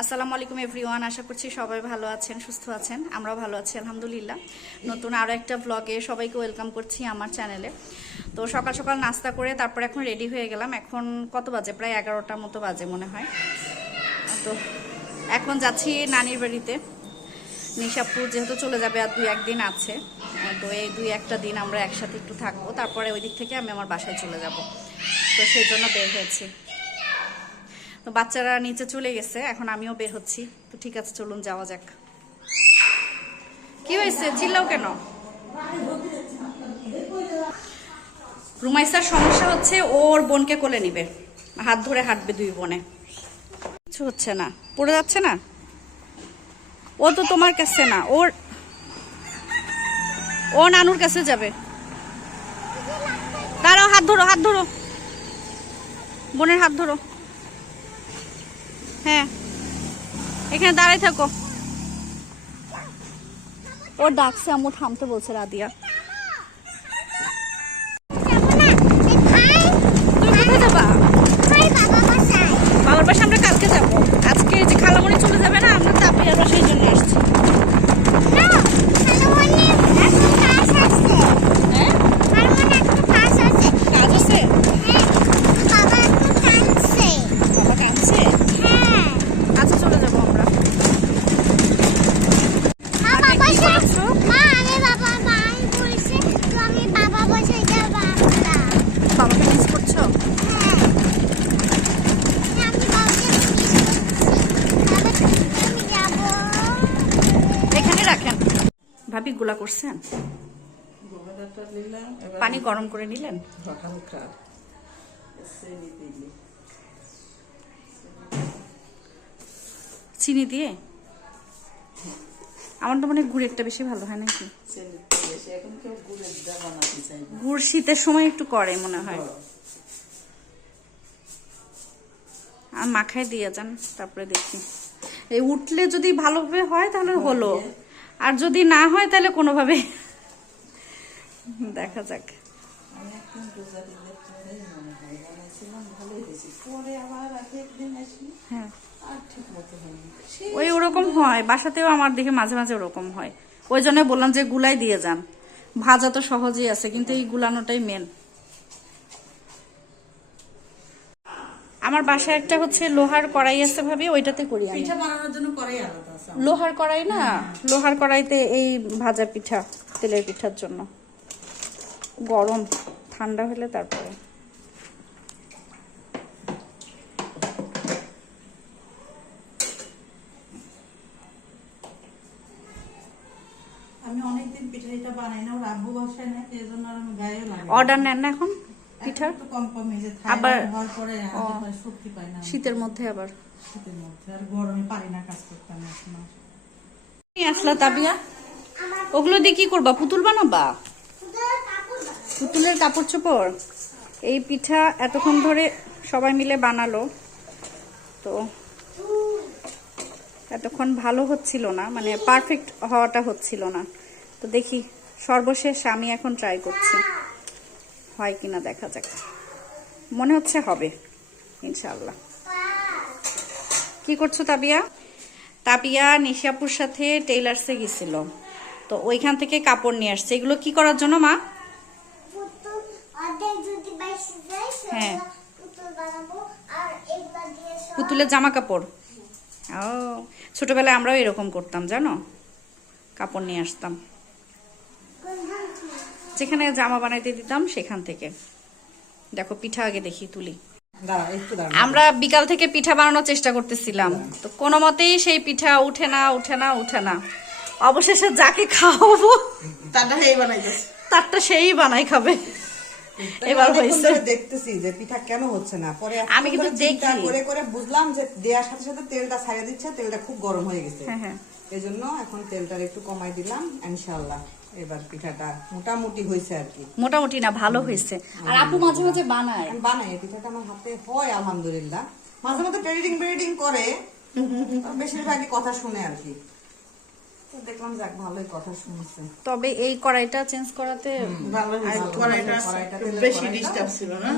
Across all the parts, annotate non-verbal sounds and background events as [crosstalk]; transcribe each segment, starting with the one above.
আসসালামু আলাইকুম এভরিওয়ান, আশা করছি সবাই ভালো আছেন, সুস্থ আছেন, আমরাও ভালো আছি, আলহামদুলিল্লাহ। নতুন আরও একটা ব্লগে সবাইকে ওয়েলকাম করছি আমার চ্যানেলে তো সকাল সকাল নাস্তা করে তারপর এখন রেডি হয়ে গেলাম। এখন কত বাজে? প্রায় এগারোটার মতো বাজে মনে হয়। তো এখন যাচ্ছি নানির বাড়িতে। নিশাপুর যেহেতু চলে যাবে আর দুই একদিন আছে, তো এই দুই একটা দিন আমরা একসাথে একটু থাকব। তারপরে ওই দিক থেকে আমি আমার বাসায় চলে যাব। তো সেই জন্য বের হয়েছি। তো বাচ্চারা নিচে চলে গেছে, এখন আমিও বের হচ্ছি। তো ঠিক আছে, চলুন যাওয়া যাক। কি হয়েছে? চিল্লাও কেন? রুমাইসার সমস্যা হচ্ছে, ওর বোনকে কোলে নিবে। হাত ধরে হাঁটবে দুই বোনে। কিছু হচ্ছে না। পড়ে যাচ্ছে না? ও তো তোমার কাছে না, ওর ও নানুর কাছে যাবে। দাঁড়াও, হাত ধরো হাত ধরো। বোনের হাত ধরো। হ্যাঁ। এখানে দাঁড়াই থাকো। ও ডাকছে আমু থামতে বলছে রাদিয়া। বাবার বাসা আমরা কালকে যাব। আজকে যে খালামণি চলে যাবে না আমরা তাপিয়ার বাসায় জন্য আসছি হ্যাঁ কাজ আছে বাবা কাঁদছে আচ্ছা চলে যাব আমরা বাবাকে মিস করছ এখানে রাখেন গুলা করছেন? পানি গরম করে নিলেন? চিনি দিয়ে? আমার তো মনে হয় একটা বেশি ভালো হয় নাকি? গুড় শীতের সময় একটু করে মনে হয়। আর মাখায় দিয়ে যান, তারপরে দেখি। এই উঠলে যদি ভালোভাবে হয় তাহলে হলো। আর যদি না হয় তাহলে কোনোভাবে দেখা যাক। হ্যাঁ ওই ওরকম হয় বাসাতেও আমার দেখে মাঝে মাঝে ওরকম হয়। ওই জন্য বললাম যে গুলাই দিয়ে যান। ভাজা তো সহজেই আছে কিন্তু এই গুলানোটাই মেন আমার বাসায় একটা হচ্ছে লোহার কড়াই আছে ভাবি ওইটাতে করি আমি। পিঠা বানানোর জন্য কড়াই আলাদা আছে লোহার কড়াই না? লোহার কড়াইতে এই ভাজা পিঠা তেলের পিঠার জন্য। গরম ঠান্ডা হলে তারপরে। আমি অনেকদিন পিঠা এটা বানাই না ওর আব্বু বাসায় না এই জন্য আমি গায়ে লাগে অর্ডার নেন না এখন? পিঠার যে আবার-। শীতের মধ্যে আবার। শীতের মধ্যে। আর গরমে পারি না কাজ করতে আমি আসলা তাবিয়া? ওগুলো দিয়ে কি করবা? পুতুল বানাবা? পুতুলের কাপড় চোপড়? এই পিঠা এতক্ষণ ধরে সবাই মিলে বানালো। তো এতক্ষণ ভালো হচ্ছিল না মানে পারফেক্ট হওয়াটা হচ্ছিল না। তো দেখি সর্বশেষ আমি এখন ট্রাই করছি। হয় কিনা দেখা যাক। মনে হচ্ছে হবে, ইনশাআল্লাহ। কি করছ তাবিয়া? তাবিয়া নিশাপুর সাথে টেইলার্সে গেছিল। তো ওইখান থেকে কাপড় নিয়ে আসছে। এগুলো কি করার জন্য, মা? হ্যাঁ। পুতুলের জামা কাপড়। ও, ছোটবেলায় আমরাও এরকম করতাম, জানো? কাপড় নিয়ে আসতাম। যেখানে জামা বানাইতে দিতাম সেখান থেকে। দেখো পিঠা আগে দেখি তুলি। আমরা বিকাল থেকে পিঠা বানানোর চেষ্টা করতেছিলাম। তো কোনো মতেই সেই পিঠা উঠে না উঠে না উঠে না। অবশেষে যাকে খাওয়াবো বানাইতেছি। তারটা সেই বানাই খাবে। এবার দেখতেছি যে পিঠা কেন হচ্ছে না। পরে আমি কিন্তু করে দেখি। করে করে বুঝলাম যে দেওয়ার সাথে সাথে তেলটা ছাড়িয়ে দিচ্ছে তেলটা খুব গরম হয়ে গেছে। হ্যাঁ, হ্যাঁ। এই জন্য এখন তেলটা একটু কমাই দিলাম ইনশাল্লাহ এবার পিঠাটা মোটামুটি হয়েছে আর কি। মোটামুটি না ভালো হয়েছে। আর আপু মাঝে মাঝে বানায়। আমি পিঠাটা আমার হাতে হয় আলহামদুলিল্লাহ। মাঝে মাঝে ট্রেডিং বেডিং করে। তবে [laughs] বেশিরভাগই কথা শুনে আর কি। দেখলাম যাক ভালোই কথা শুনছে। তবে এই কড়াইটা চেঞ্জ করাতে কড়াইটা কড়াইটা একটু তেলের বেশি ডিস্টার্ব ছিল না?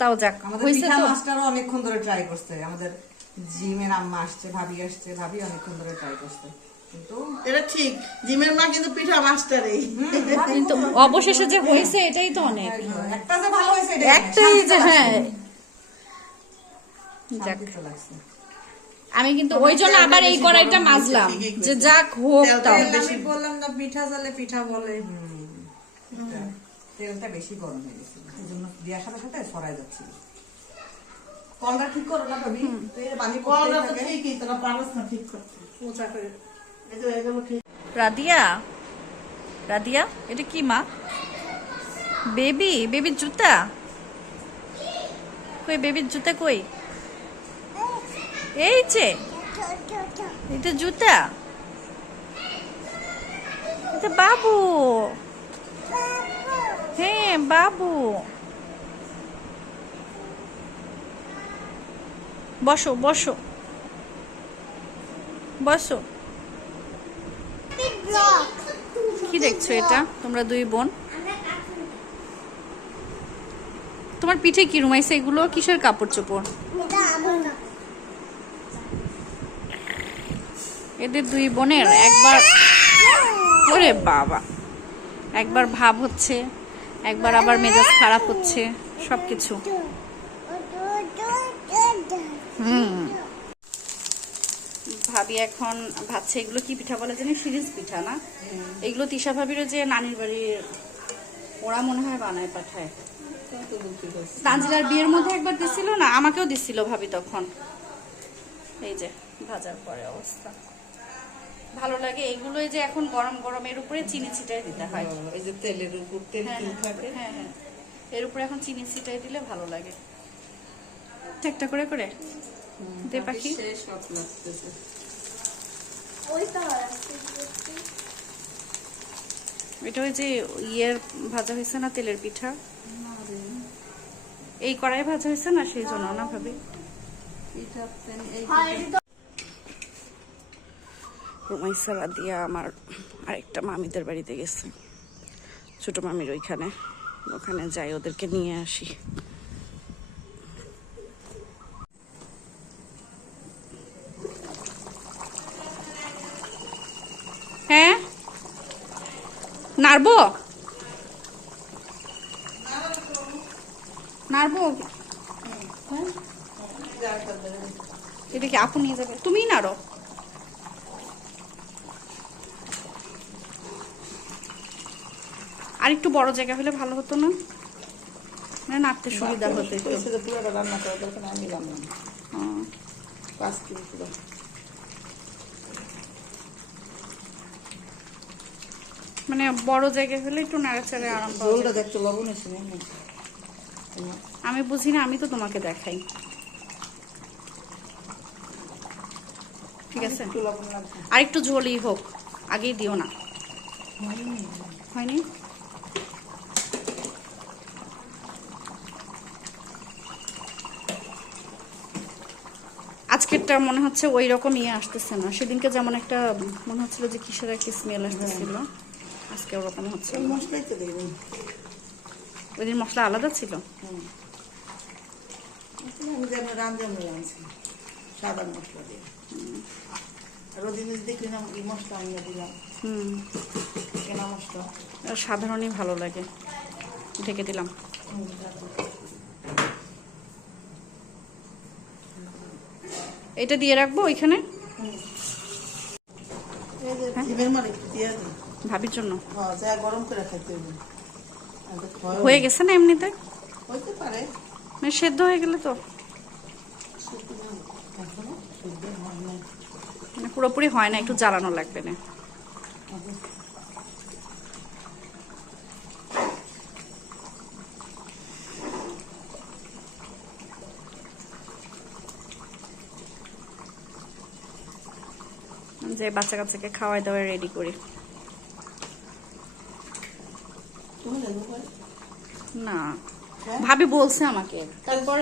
তাও যাক আমাদের পিঠা মাস্টারও অনেকক্ষণ ধরে ট্রাই করছে। আমাদের জিমের আম্মা আসছে ভাবি আসছে ভাবি অনেকক্ষণ ধরে ট্রাই করছে। এটা ঠিক জিমের মা কিন্তু পিঠা মাস্টারই। কিন্তু অবশেষে যে হয়েছে এটাই তো অনেক। একটা যে ভালো হয়েছে একটাই যে হ্যাঁ। যাক। আমি কিন্তু ওই জন্য আবার এই কড়াইটা মাজলাম। যে যাক হোক তাও। আমি বললাম না পিঠা চালে পিঠা বলে তেলটা বেশি গরম হয়ে গেছিল এই জন্য দেওয়ার সাথে সাথে সরাই যাচ্ছিল কলটা ঠিক করো না পানি কলটা কলটা তো ঠিকই তোরা পারস না ঠিক করতে। মোচা করে। রাদিয়া? রাদিয়া? এটা কি মা? বেবি? বেবির জুতা? কই, বেবির জুতা কই? এই যে, এটা জুতা। এটা বাবু। হ্যাঁ বাবু। বসো বসো। বসো। কি দেখছ এটা? তোমরা দুই বোন। তোমার পিঠে কি রুমাইছে এগুলো? কিসের কাপড় চোপড়? এদের দুই বোনের একবার ওরে বাবা। একবার ভাব হচ্ছে, একবার আবার মেজাজ খারাপ হচ্ছে, সবকিছু। হুম। ভাবি এখন ভাবছে এগুলো কি পিঠা বলে জানি? সিরিজ পিঠা না? এগুলো তিশা ভাবিরও যে নানির বাড়ির ওরা মনে হয় বানায় পাঠায়। তানজিলার বিয়ের মধ্যে একবার দিছিল না? আমাকেও দিছিল ভাবি তখন। এই যে ভাজার পরে অবস্থা। ভালো লাগে এগুলোই যে এখন গরম গরম এর উপরে চিনি ছিটাই দিতে হয়। এই যে তেলের উপর তেল হ্যাঁ, থাকে হ্যাঁ হ্যাঁ। এর উপরে এখন চিনি ছিটাই দিলে ভালো লাগে। একটা করে করে। দে পাখি। শেষ লাগতেছে। এটা ওই যে ইয়ের ভাজা হয়েছে না তেলের পিঠা? এই কড়াই ভাজা হয়েছে না সেই জন্য না ভাবি? রুমাইসা দিয়া আমার আরেকটা মামিদের বাড়িতে গেছে। ছোট মামির ওইখানে। ওখানে যাই ওদেরকে নিয়ে আসি হ্যাঁ নাড়বো? নাড়বো? এটা কি আপু নিয়ে যাবে? তুমিই নাড়ো। আর একটু বড় জায়গা হলে ভালো হতো না? মানে নাড়তে সুবিধা হতো একটু। পুরোটা রান্না করার দরকার আমি রান্না। পাঁচ কেজি মানে বড় জায়গায় হলে একটু নাড়াচাড়ে আরাম পাওয়া। দেখছ লবণ এসে আমি বুঝি না আমি তো তোমাকে দেখাই। ঠিক আছে। আর একটু ঝোলই হোক আগেই দিও না। হয়নি। আজকেরটা মনে হচ্ছে ওই রকম ইয়ে আসতেছে না। সেদিনকে যেমন একটা মনে হচ্ছিল যে কিসের একটা স্মেল আসতেছিল। আজকে ওরকম হচ্ছে। ওই দিন। মশলা আলাদা ছিল? সাদা মশলা দিয়ে। সাধারণই ভালো লাগে। ঢেকে দিলাম। এটা দিয়ে রাখব ওইখানে? এই ভাবির জন্য। হ্যাঁ গরম করে হয়ে গেছে না এমনিতে? হইতে পারে। মানে সেদ্ধ হয়ে গেলে তো। মানে পুরোপুরি হয় না একটু জ্বালানো লাগবে না। যে বাচ্চা কাচ্চাকে খাওয়াই দাওয়াই রেডি করি তুমি জানো কই? না? ভাবি বলছে আমাকে। তারপর।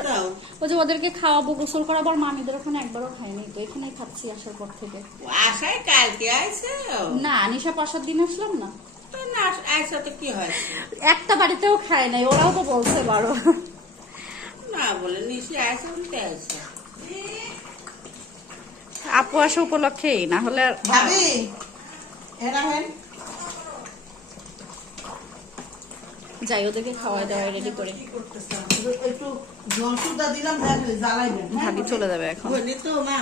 ওই যে ওদেরকে খাওয়াবো গোসল করাবো আর মামিদের ওখানে একবারও খাইনি তো এখানেই খাচ্ছি আসার পর থেকে। আশায় কালকে আইসে না নিশা পাশার দিন আসলাম না। একটা বাড়িতেও খায় নাই ওরাও তো বলছে বারো। না বলে নিশি আইসে বলতে আইসে আপু আসা উপলক্ষেই না হলে আর- ভাবি এরা হেন যাই ওদেরকে খাওয়া দাওয়া রেডি করে। কি করতেছে? একটু জল সুদা দিলাম দেখলে? ভাবি চলে যাবে এখন। তো মা।